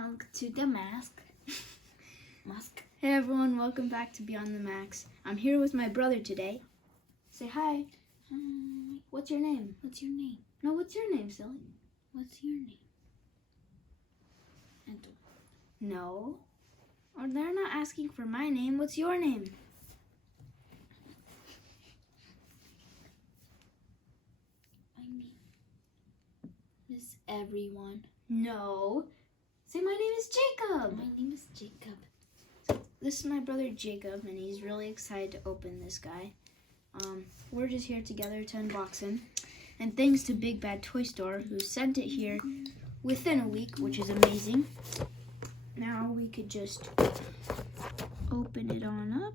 Welcome to the mask. Hey everyone, welcome back to Beyond the Max. I'm here with my brother today. Say hi. What's your name? What's your name? No, what's your name, silly? What's your name? Anton. No. Or they're not asking for my name. What's your name? My name is everyone. No. Say my name is Jacob. My name is Jacob. This is my brother Jacob, and he's really excited to open this guy. We're just here together to unbox him. And thanks to Big Bad Toy Store, who sent it here within a week, which is amazing. Now we could just open it on up.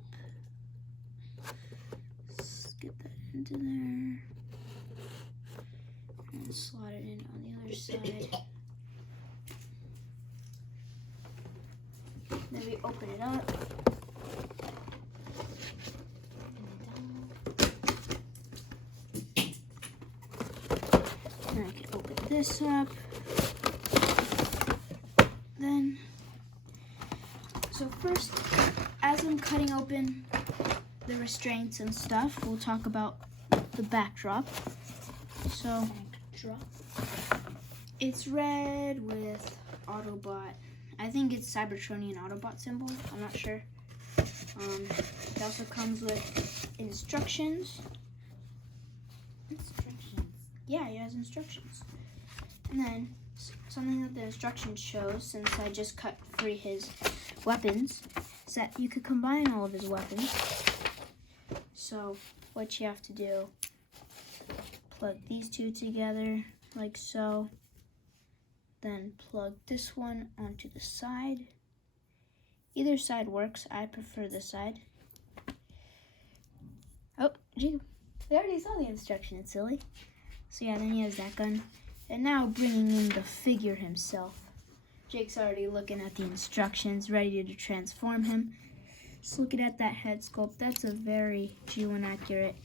Let's get that into there. And slot it in on the other side. Then we open it up. And I can open this up. Then, so first, as I'm cutting open the restraints and stuff, we'll talk about the backdrop. So, it's red with Autobot. I think it's Cybertronian Autobot symbol. I'm not sure. It also comes with instructions. Instructions. Yeah, it has instructions. And then something that the instructions shows, since I just cut free his weapons, is that you could combine all of his weapons. So what you have to do, plug these two together like so. Then plug this one onto the side. Either side works. I prefer this side. Oh, Jacob, they already saw the instruction. It's silly. So yeah, then he has that gun. And now bringing in the figure himself. Jake's already looking at the instructions, ready to transform him. Just looking at that head sculpt. That's a very G1 accurate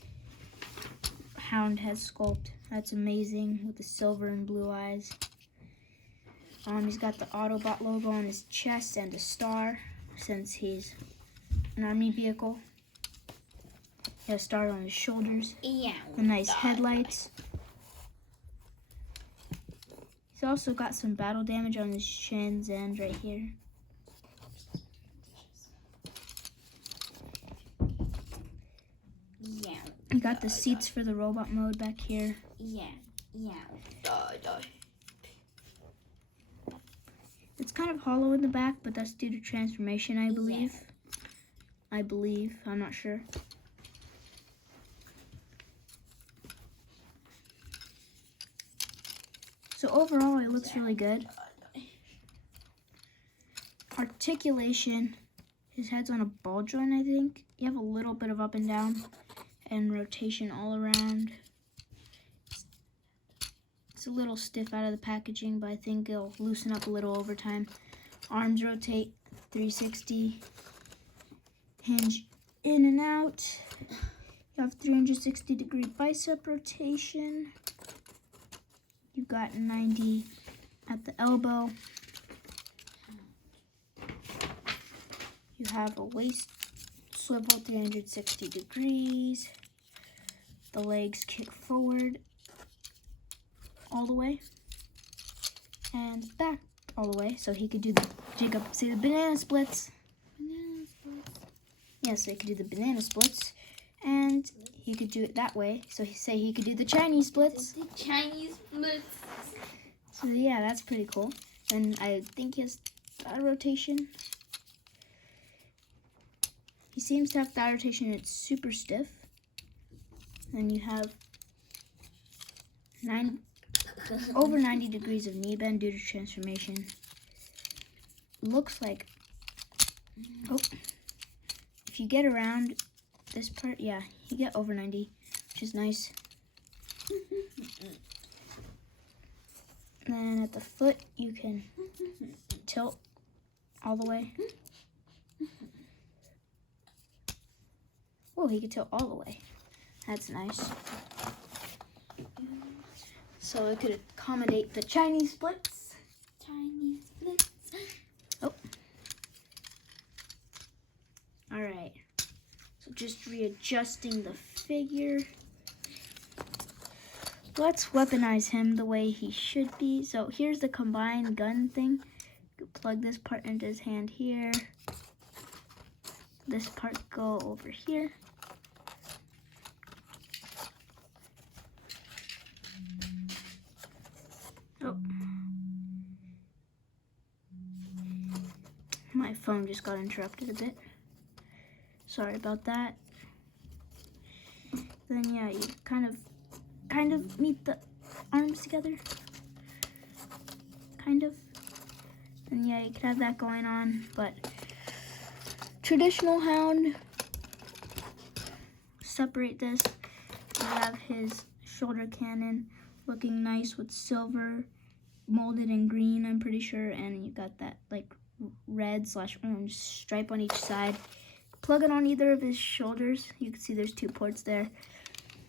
Hound head sculpt. That's amazing with the silver and blue eyes. He's got the Autobot logo on his chest and a star, since he's an army vehicle. He has a star on his shoulders. Yeah. And nice headlights. He's also got some battle damage on his shins and right here. Yeah. He got the seats for the robot mode back here. Yeah. Yeah. It's kind of hollow in the back, but that's due to transformation, I believe. Yeah. I'm not sure. So overall, it looks really good. Articulation, his head's on a ball joint, I think. You have a little bit of up and down and rotation all around. It's a little stiff out of the packaging, but I think it'll loosen up a little over time. Arms rotate 360. Hinge in and out. You have 360-degree bicep rotation. You got 90 at the elbow. You have a waist swivel 360 degrees. The legs kick forward all the way and back all the way, so he could do the, Jacob, say the banana splits. Banana splits. Yeah, so he could do the banana splits, and he could do it that way, so he could do the Chinese splits. The Chinese splits. So yeah, that's pretty cool. And I think he has thigh rotation. He seems to have thigh rotation. It's super stiff. And you have over 90 degrees of knee bend due to transformation. Looks like, oh, if you get around this part, yeah, you get over 90, which is nice. And then at the foot, you can tilt all the way. Oh, he can tilt all the way. That's nice. So it could accommodate the Chinese splits. Chinese splits. readjusting the figure. Let's weaponize him the way he should be. So here's the combined gun thing. You plug this part into his hand here. This part go over here. Oh. My phone just got interrupted a bit. Sorry about that. Then yeah, you kind of meet the arms together. Kind of. And yeah, you could have that going on, but traditional Hound, separate this. You have his shoulder cannon looking nice with silver, molded in green, I'm pretty sure, and you got that like red/orange stripe on each side. Plug it on either of his shoulders. You can see there's 2 ports there.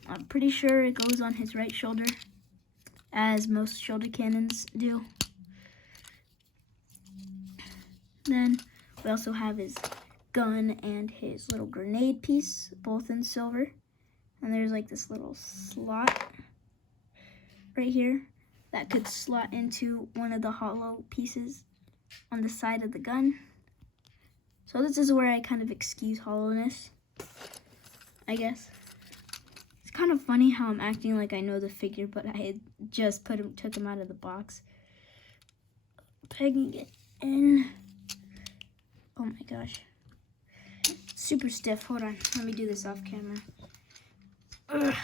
I'm pretty sure it goes on his right shoulder, as most shoulder cannons do. Then we also have his gun and his little grenade piece, both in silver. And there's like this little slot right here that could slot into one of the hollow pieces on the side of the gun. So this is where I kind of excuse hollowness, I guess. It's kind of funny how I'm acting like I know the figure, but I had just took him out of the box. Pegging it in. Oh my gosh. Super stiff. Hold on. Let me do this off camera. Ugh.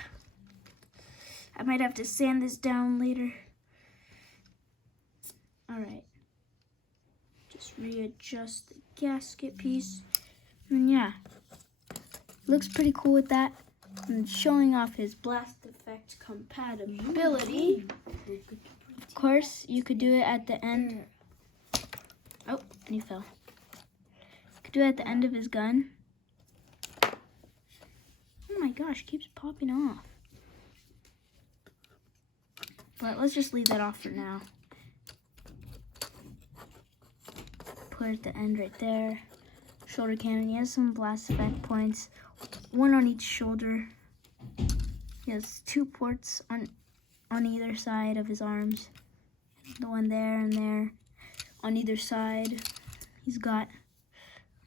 I might have to sand this down later. Alright. Just readjust the gasket piece. And yeah. Looks pretty cool with that. And showing off his blast effect compatibility. Of course, you could do it at the end. Oh, and he fell. Could do it at the end of his gun. Oh my gosh, keeps popping off. But let's just leave that off for now. Put it at the end right there. Shoulder cannon. He has some blast effect points. 1 on each shoulder. He has 2 ports on either side of his arms. The one there and there. On either side. He's got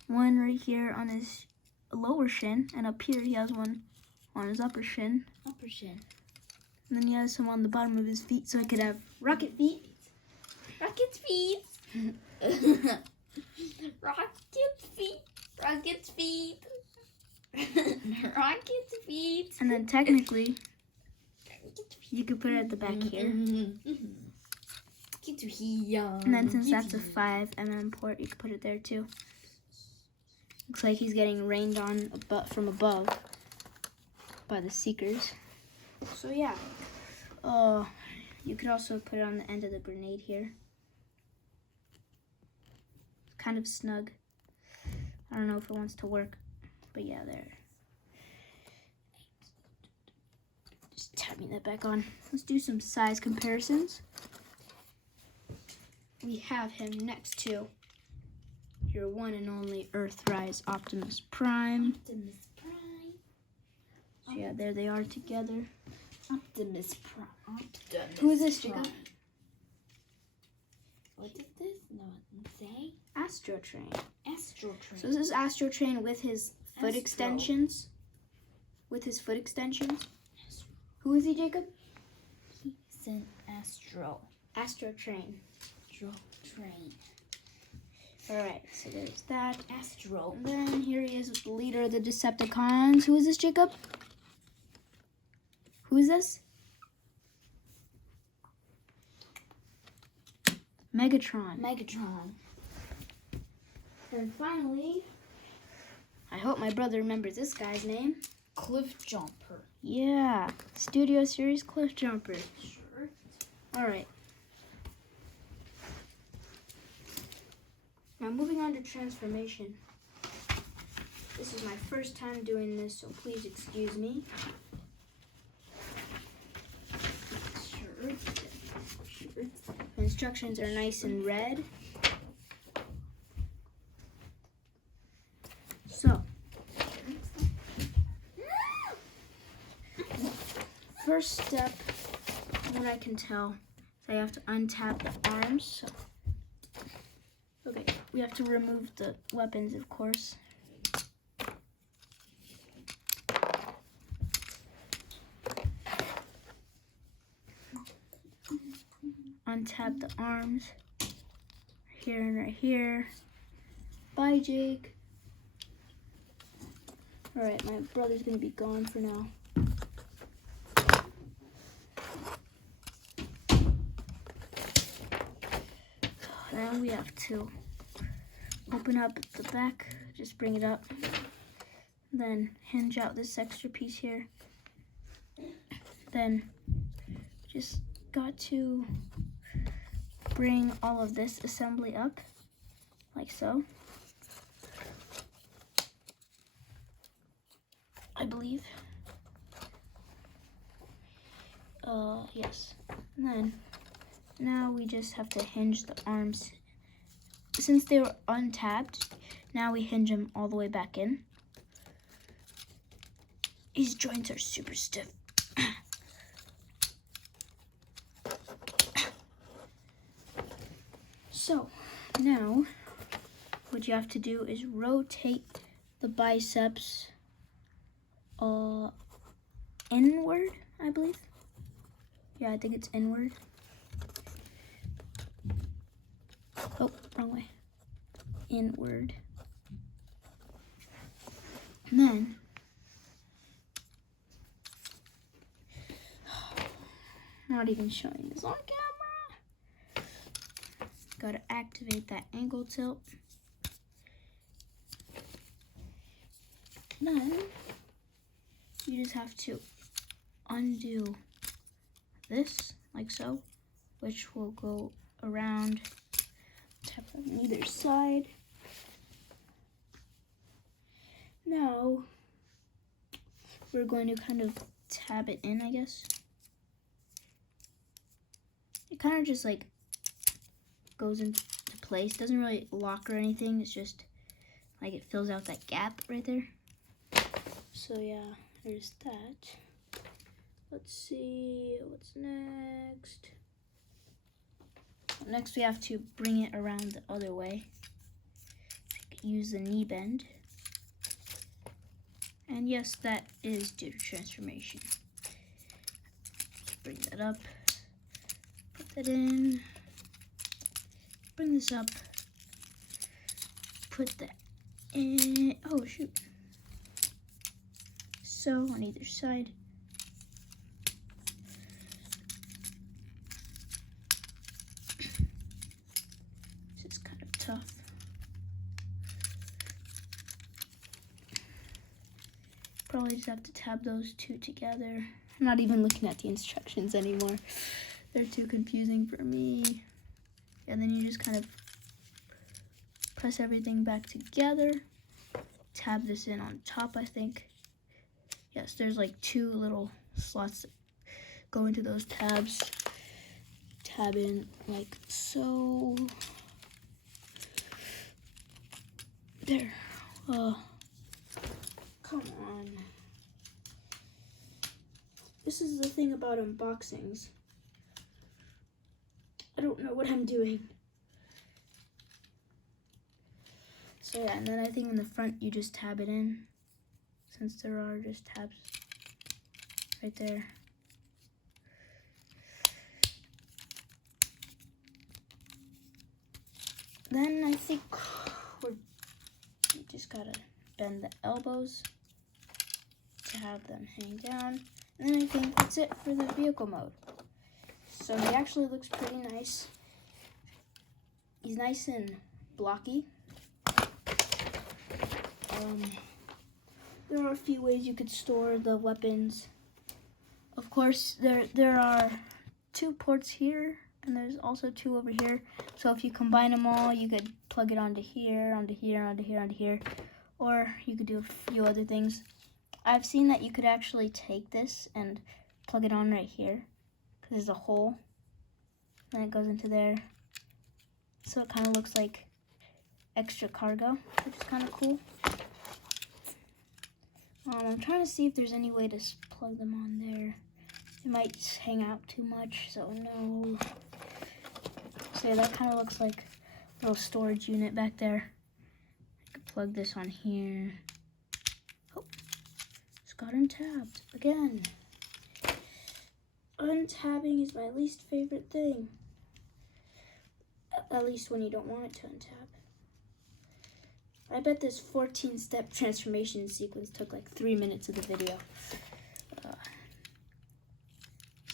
1 right here on his lower shin, and up here he has 1 on his upper shin. And then he has some on the bottom of his feet, so he could have rocket feet. Rocket feet. Rocket feet. Rocket feet. Rocket feet. And then technically, you could put it at the back here. And then since that's a 5mm port, you could put it there too. Looks like he's getting rained on from above by the seekers. So yeah, you could also put it on the end of the grenade here. Kind of snug. I don't know if it wants to work, but yeah, there. Just tapping that back on. Let's do some size comparisons. We have him next to your one and only Earthrise Optimus Prime. So yeah, there they are together. Optimus Prime. Who is this, Jacob? What is this? No, say. Astro Train. Astro Train. So this is Astro Train with his foot extensions. Who is he, Jacob? He's an Astro Train. Train. Alright, so there's that. Astro. And then here he is with the leader of the Decepticons. Who is this, Jacob? Who is this? Megatron. And finally, I hope my brother remembers this guy's name. Cliff Jumper. Yeah, Studio Series Cliff Jumper. Sure. Alright. Now moving on to transformation. This is my first time doing this, so please excuse me. Sure. The instructions are nice and red. So, first step, from what I can tell, is I have to untap the arms. Okay, we have to remove the weapons, of course. Untap the arms. Here and right here. Bye, Jake. Alright, my brother's gonna be gone for now. Now we have to open up the back, just bring it up, then hinge out this extra piece here. Then just got to bring all of this assembly up, like so. I believe. Yes. And then now we just have to hinge the arms. Since they were untapped, now we hinge them all the way back in. These joints are super stiff. So now what you have to do is rotate the biceps inward, I believe. Yeah, I think it's inward. Oh, wrong way. Inward. And then not even showing this on camera. Gotta activate that ankle tilt. Then you just have to undo this, like so, which will go around, tap on either side. Now we're going to kind of tab it in, I guess. It kind of just like goes into place. Doesn't really lock or anything. It's just like it fills out that gap right there. So yeah, there's that. Let's see what's next. Next we have to bring it around the other way. Use the knee bend. And yes, that is due to transformation. Bring that up. Put that in. Bring this up. Put that in. Oh shoot. So on either side. This is kind of tough. Probably just have to tab those two together. I'm not even looking at the instructions anymore. They're too confusing for me. And then you just kind of press everything back together. Tab this in on top, I think. Yes, there's like two little slots that go into those tabs. Tab in like so. There. Come on. This is the thing about unboxings. I don't know what I'm doing. So yeah, and then I think in the front you just tab it in, since there are just tabs right there. Then I think you just gotta bend the elbows to have them hang down. And then I think that's it for the vehicle mode. So he actually looks pretty nice. He's nice and blocky. There are a few ways you could store the weapons. Of course, there are 2 ports here, and there's also 2 over here. So if you combine them all, you could plug it onto here, onto here, onto here, onto here. Or you could do a few other things. I've seen that you could actually take this and plug it on right here, because there's a hole, and it goes into there. So it kind of looks like extra cargo, which is kind of cool. I'm trying to see if there's any way to plug them on there. it might hang out too much, so no. So yeah, that kind of looks like a little storage unit back there. I could plug this on here. Oh, it's got untabbed again. Untabbing is my least favorite thing. At least when you don't want it to untab. I bet this 14-step transformation sequence took like 3 minutes of the video.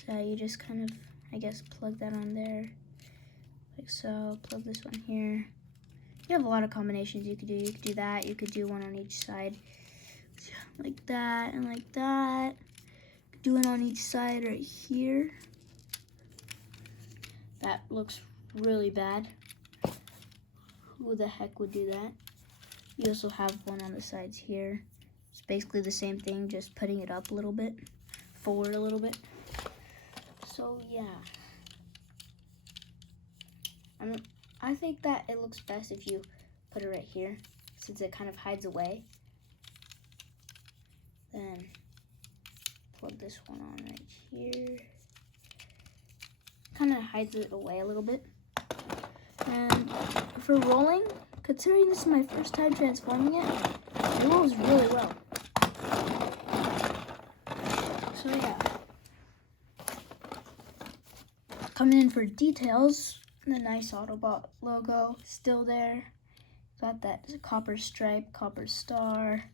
So you just kind of, I guess, plug that on there. Like so, plug this one here. You have a lot of combinations you could do. You could do that, you could do one on each side. Like that and like that. Do it on each side right here. That looks really bad. Who the heck would do that? You also have one on the sides here. It's basically the same thing, just putting it up a little bit, forward a little bit. So yeah. I think that it looks best if you put it right here, since it kind of hides away. Then plug this one on right here. Kind of hides it away a little bit. And for rolling, considering this is my first time transforming it, it rolls really well. So yeah. Coming in for details, the nice Autobot logo still there. Got that copper stripe, copper star.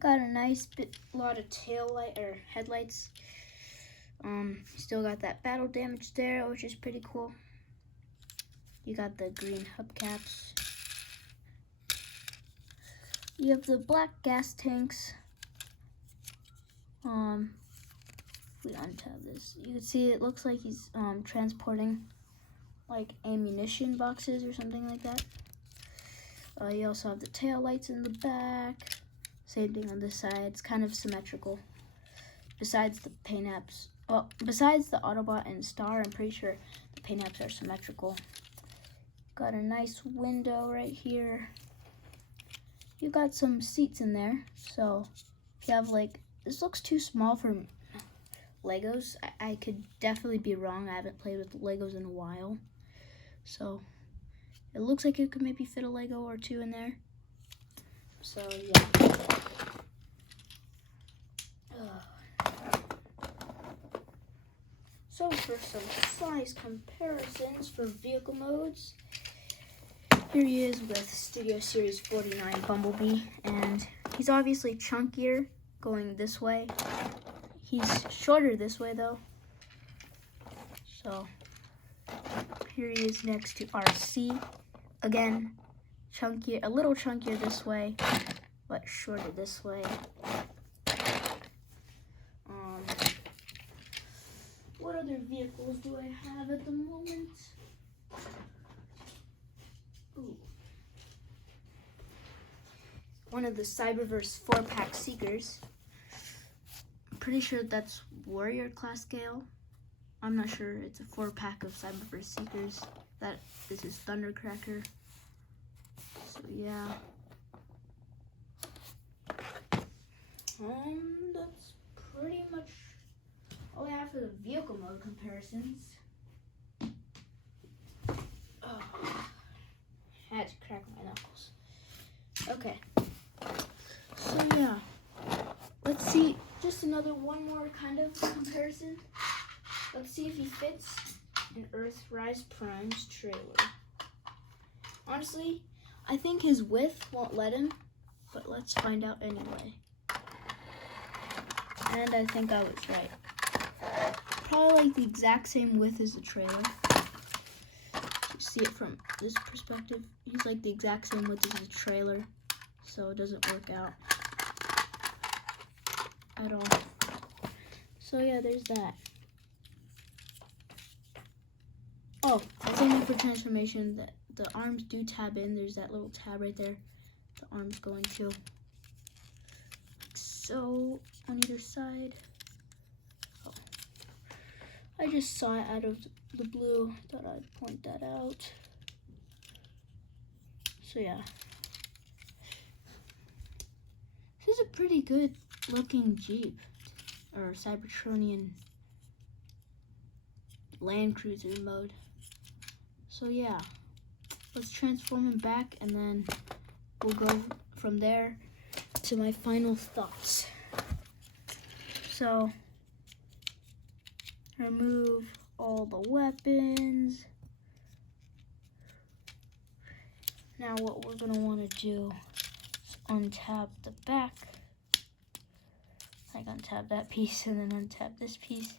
Got a nice lot of tail light or headlights. Still got that battle damage there, which is pretty cool. You got the green hubcaps. You have the black gas tanks. If we untab this, you can see it looks like he's transporting like ammunition boxes or something like that. You also have the tail lights in the back. Same thing on this side. It's kind of symmetrical. Besides the paint apps, well, besides the Autobot and Star, I'm pretty sure the paint apps are symmetrical. Got a nice window right here. You got some seats in there. So if you have like, this looks too small for Legos. I could definitely be wrong. I haven't played with Legos in a while. So it looks like it could maybe fit a Lego or two in there. So yeah. So for some size comparisons for vehicle modes, here he is with Studio Series 49 Bumblebee, and he's obviously chunkier going this way. He's shorter this way though. So here he is next to RC. Again, chunkier, a little chunkier this way, but shorter this way. What other vehicles do I have at the moment? Ooh. One of the Cyberverse 4-pack Seekers. I'm pretty sure that's Warrior class scale. I'm not sure. It's a 4-pack of Cyberverse Seekers. This is Thundercracker. So yeah. That's pretty much all I have for the vehicle mode comparisons. Oh, I had to crack my knuckles. Okay. So yeah. Let's see just one more kind of comparison. Let's see if he fits in Earthrise Prime's trailer. Honestly, I think his width won't let him, but let's find out anyway. And I think I was right. Probably like the exact same width as the trailer. You see it from this perspective. He's like the exact same width as the trailer, so it doesn't work out at all. So yeah, there's that. Oh, same thing for transformation. The arms do tab in. There's that little tab right there. The arms going to. Like so on either side. Oh. I just saw it out of the blue. Thought I'd point that out. So yeah. This is a pretty good looking Jeep. Or Cybertronian Land Cruiser mode. So yeah, let's transform him back and then we'll go from there to my final thoughts. So, remove all the weapons. Now what we're gonna wanna do is untap the back. Like untap that piece and then untap this piece.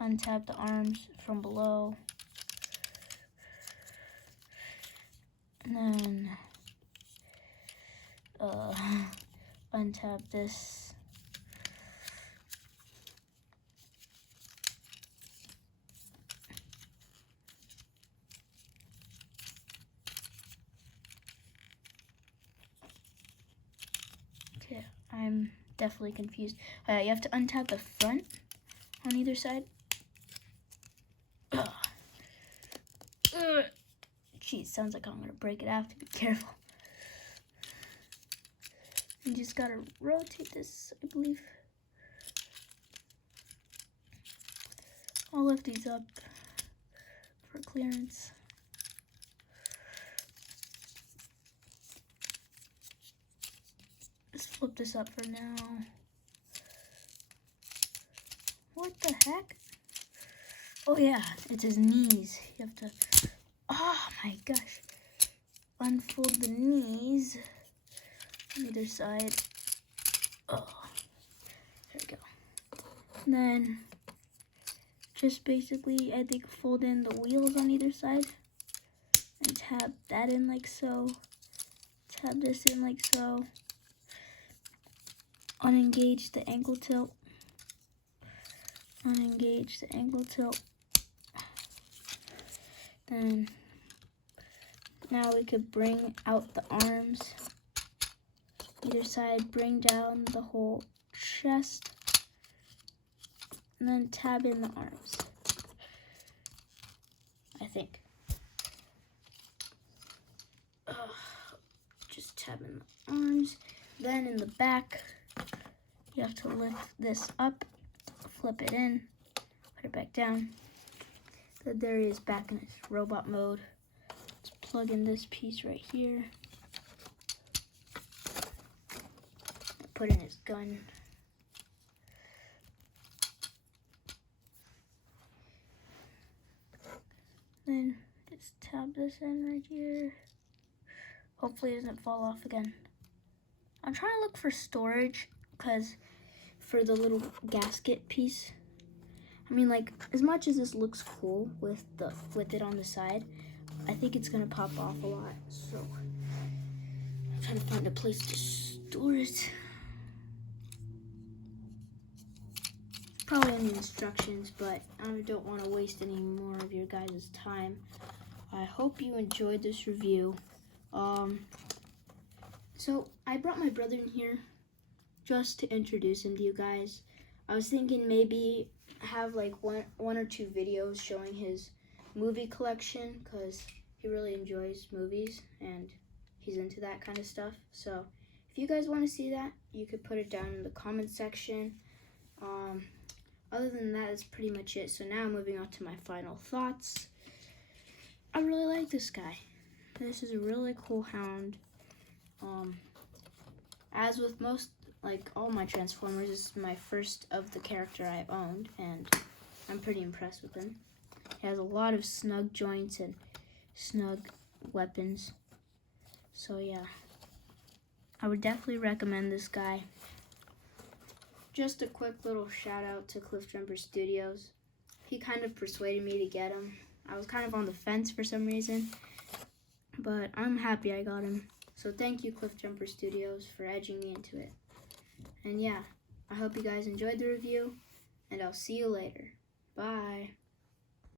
Untap the arms from below. And then untap this. Okay, I'm definitely confused. You have to untap the front on either side. Geez, sounds like I'm gonna break it. I have to be careful. You just gotta rotate this, I believe. I'll lift these up for clearance. Let's flip this up for now. What the heck? Oh yeah, it's his knees. You have to, oh my gosh. Unfold the knees on either side. Oh, there we go. And then just basically, I think, fold in the wheels on either side and tab that in like so. Tab this in like so. Unengage the ankle tilt. Unengage the ankle tilt. Then now we could bring out the arms. Either side, bring down the whole chest. And then tab in the arms. I think. Just tab in the arms. Then in the back, you have to lift this up, flip it in, put it back down. So there he is back in his robot mode. Let's plug in this piece right here. Put in his gun. Then just tab this in right here. Hopefully it doesn't fall off again. I'm trying to look for storage because for the little gasket piece. I mean, like, as much as this looks cool with it on the side, I think it's gonna pop off a lot. So I'm trying to find a place to store it. Probably in the instructions, but I don't want to waste any more of your guys' time. I hope you enjoyed this review. So I brought my brother in here just to introduce him to you guys. I was thinking maybe have like one or two videos showing his movie collection because he really enjoys movies and he's into that kind of stuff. So if you guys want to see that, you could put it down in the comment section. Other than that, that's pretty much it. So now moving on to my final thoughts. I really like this guy. This is a really cool Hound. As with most, like all my Transformers, this is my first of the character I've owned, and I'm pretty impressed with him. He has a lot of snug joints and snug weapons. So yeah, I would definitely recommend this guy. Just a quick little shout out to Cliffjumper Studios. He kind of persuaded me to get him. I was kind of on the fence for some reason, but I'm happy I got him. So thank you, Cliffjumper Studios, for edging me into it. And yeah, I hope you guys enjoyed the review, and I'll see you later. Bye.